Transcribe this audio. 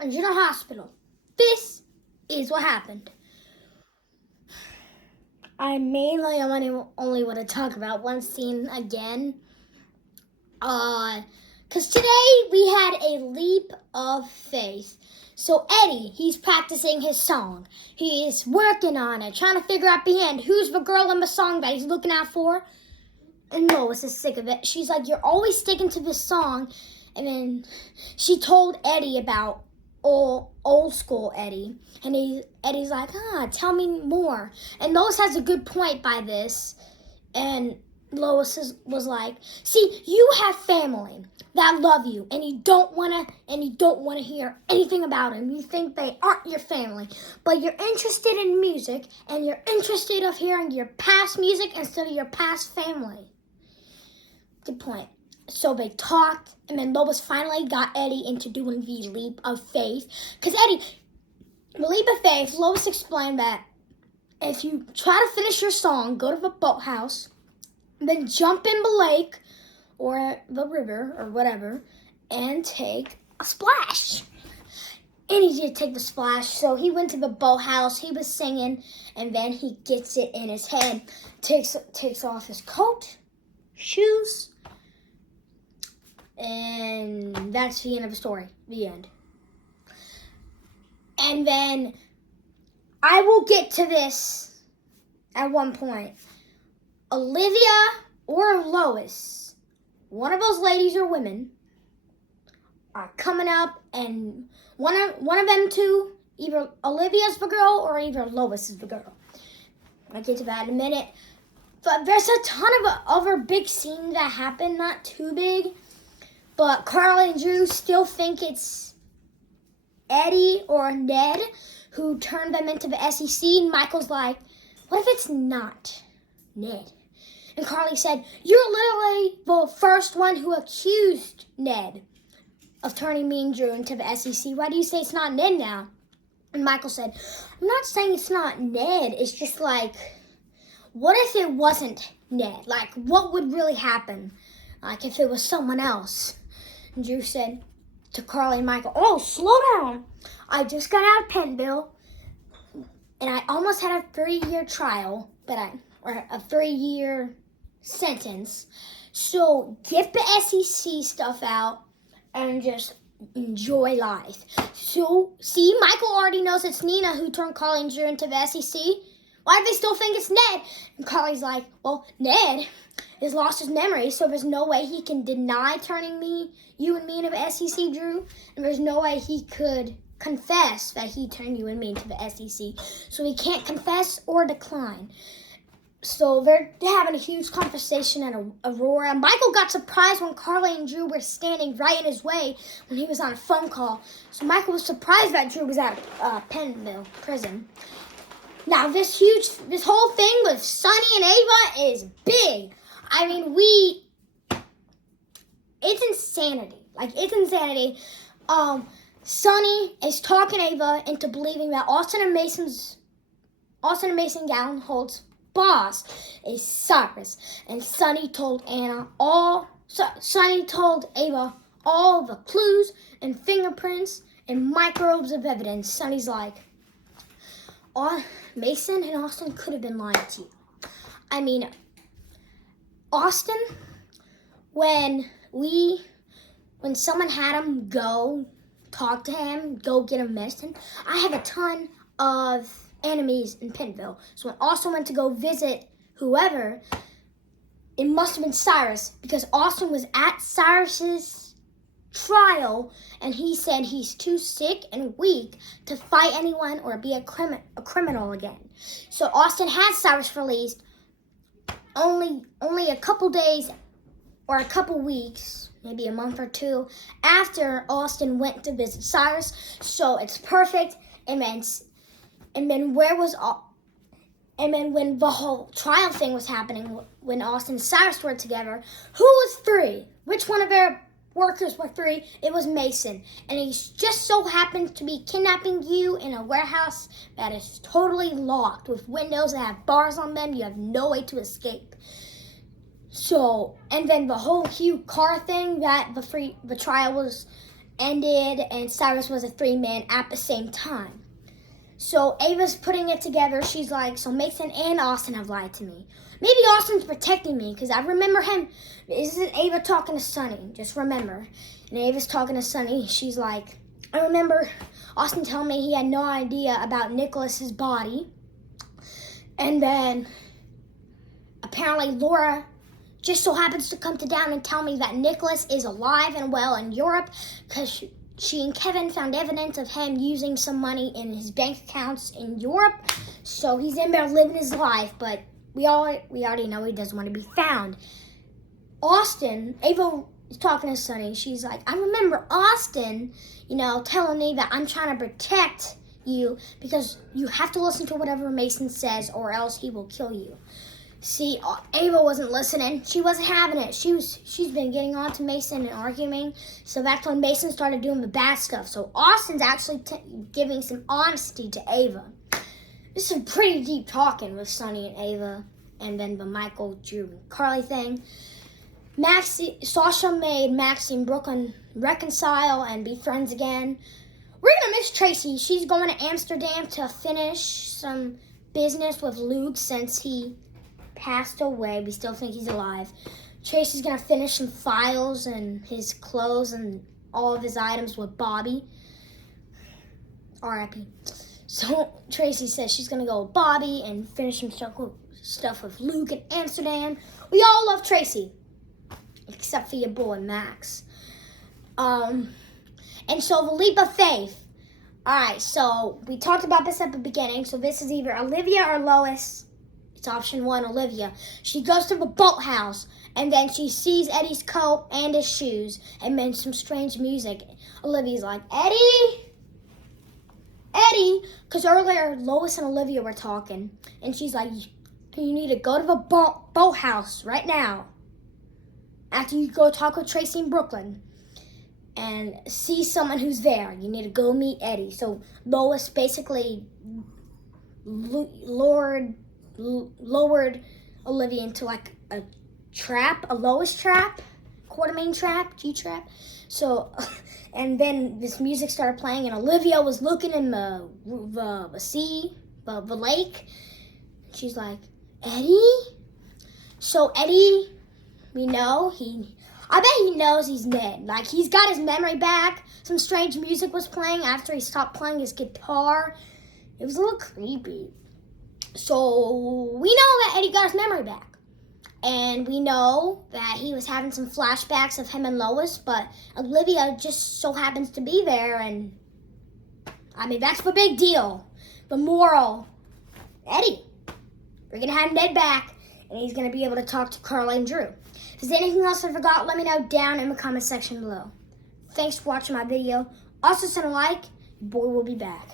in a hospital. This is what happened. I mainly only want to talk about one scene again. Because today we had a leap of faith. So Eddie, he's practicing his song. He is working on it, trying to figure out the end. Who's the girl in the song that he's looking out for? And Lois is sick of it. She's like, you're always sticking to this song. And then she told Eddie about old school Eddie. And Eddie's like, tell me more. And Lois has a good point by this. And Lois was like, see, you have family that love you, and you don't want to hear anything about them. You think they aren't your family, but you're interested in music, and you're interested of hearing your past music instead of your past family. Good point. So they talked, and then Lois finally got Eddie into doing the leap of faith. Because Eddie, the leap of faith, Lois explained that if you try to finish your song, go to the boathouse, then jump in the lake or the river or whatever and take a splash. And he did take the splash. So he went to the boathouse. He was singing, and then he gets it in his head, takes off his coat, shoes, and that's the end of the story. The end. And then I will get to this at one point. Olivia or Lois, one of those ladies or women, are coming up, and one of them two, either Olivia's the girl or either Lois is the girl. I'll get to that in a minute. But there's a ton of other big scenes that happen, not too big. But Carly and Drew still think it's Eddie or Ned who turned them into the SEC. And Michael's like, what if it's not Ned? And Carly said, you're literally the first one who accused Ned of turning me and Drew into the SEC. Why do you say it's not Ned now? And Michael said, I'm not saying it's not Ned. It's just like, what if it wasn't Ned? Like, what would really happen? Like, if it was someone else? And Drew said to Carly and Michael, oh, slow down. I just got out of Penville, and I almost had a 3-year trial, or a 3-year sentence. So get the SEC stuff out and just enjoy life. So, see, Michael already knows it's Nina who turned Carly and Drew into the SEC. Why do they still think it's Ned? And Carly's like, well, Ned has lost his memory, so there's no way he can deny turning you and me into the SEC, Drew. And there's no way he could confess that he turned you and me into the SEC. So he can't confess or decline. So they're having a huge conversation at Aurora. Michael got surprised when Carly and Drew were standing right in his way when he was on a phone call. So Michael was surprised that Drew was at Penville prison. Now this whole thing with Sonny and Ava is big. I mean, it's insanity. Like, it's insanity. Sonny is talking Ava into believing that Austin and Mason Gallonholt's boss is Cyrus, and Sonny told Ava all the clues and fingerprints and microbes of evidence. Sonny's like, Mason and Austin could have been lying to you. I mean, Austin, when someone had him go talk to him, go get him medicine, I have a ton of enemies in Penville. So when Austin went to go visit whoever, it must have been Cyrus, because Austin was at Cyrus's trial, and he said he's too sick and weak to fight anyone or be a criminal again. So Austin had Cyrus released only a couple days or a couple weeks, maybe a month or two, after Austin went to visit Cyrus. So it's perfect. And then when the whole trial thing was happening, when Austin and Cyrus were together, who was free? Which one of their workers were free? It was Mason. And he just so happened to be kidnapping you in a warehouse that is totally locked with windows that have bars on them. You have no way to escape. So, and then the whole Hugh Carr thing that the trial was ended and Cyrus was a 3-man at the same time. So Ava's putting it together. She's like, so Mason and Austin have lied to me. Maybe Austin's protecting me because I remember him. This is Ava talking to Sonny. Just remember. And Ava's talking to Sonny. She's like, I remember Austin telling me he had no idea about Nicholas's body. And then apparently Laura just so happens to come to town and tell me that Nicholas is alive and well in Europe because she and Kevin found evidence of him using some money in his bank accounts in Europe. So he's in there living his life, but we already know he doesn't want to be found. Austin, Ava is talking to Sonny. She's like, I remember Austin, telling me that I'm trying to protect you because you have to listen to whatever Mason says or else he will kill you. See, Ava wasn't listening. She wasn't having it. She's been getting on to Mason and arguing. So that's when Mason started doing the bad stuff. So Austin's actually giving some honesty to Ava. This is pretty deep talking with Sonny and Ava. And then the Michael, Drew, and Carly thing. Sasha made Maxie and Brooklyn reconcile and be friends again. We're going to miss Tracy. She's going to Amsterdam to finish some business with Luke since he passed away. We still think he's alive. Tracy's gonna finish some files and his clothes and all of his items with Bobby. R.I.P. So Tracy says she's gonna go with Bobby and finish some stuff with Luke in Amsterdam. We all love Tracy, except for your boy Max. And so the leap of faith. All right, so we talked about this at the beginning. So this is either Olivia or Lois. It's option 1, Olivia. She goes to the boathouse, and then she sees Eddie's coat and his shoes, and then some strange music. Olivia's like, Eddie? Because earlier Lois and Olivia were talking, and she's like, you need to go to the boathouse right now. After you go talk with Tracy in Brooklyn, and see someone who's there. You need to go meet Eddie. So Lois basically lowered Olivia into like a trap, a Lois trap, Quartermain trap, G-trap. So, and then this music started playing, and Olivia was looking in the sea, the lake. She's like, Eddie? So Eddie, I bet he knows he's dead. Like, he's got his memory back. Some strange music was playing after he stopped playing his guitar. It was a little creepy. So we know that Eddie got his memory back. And we know that he was having some flashbacks of him and Lois, but Olivia just so happens to be there. And, that's the big deal. The moral, Eddie, we're going to have Ned back, and he's going to be able to talk to Carly and Drew. If there's anything else I forgot, let me know down in the comment section below. Thanks for watching my video. Also, send a like. Your boy will be back.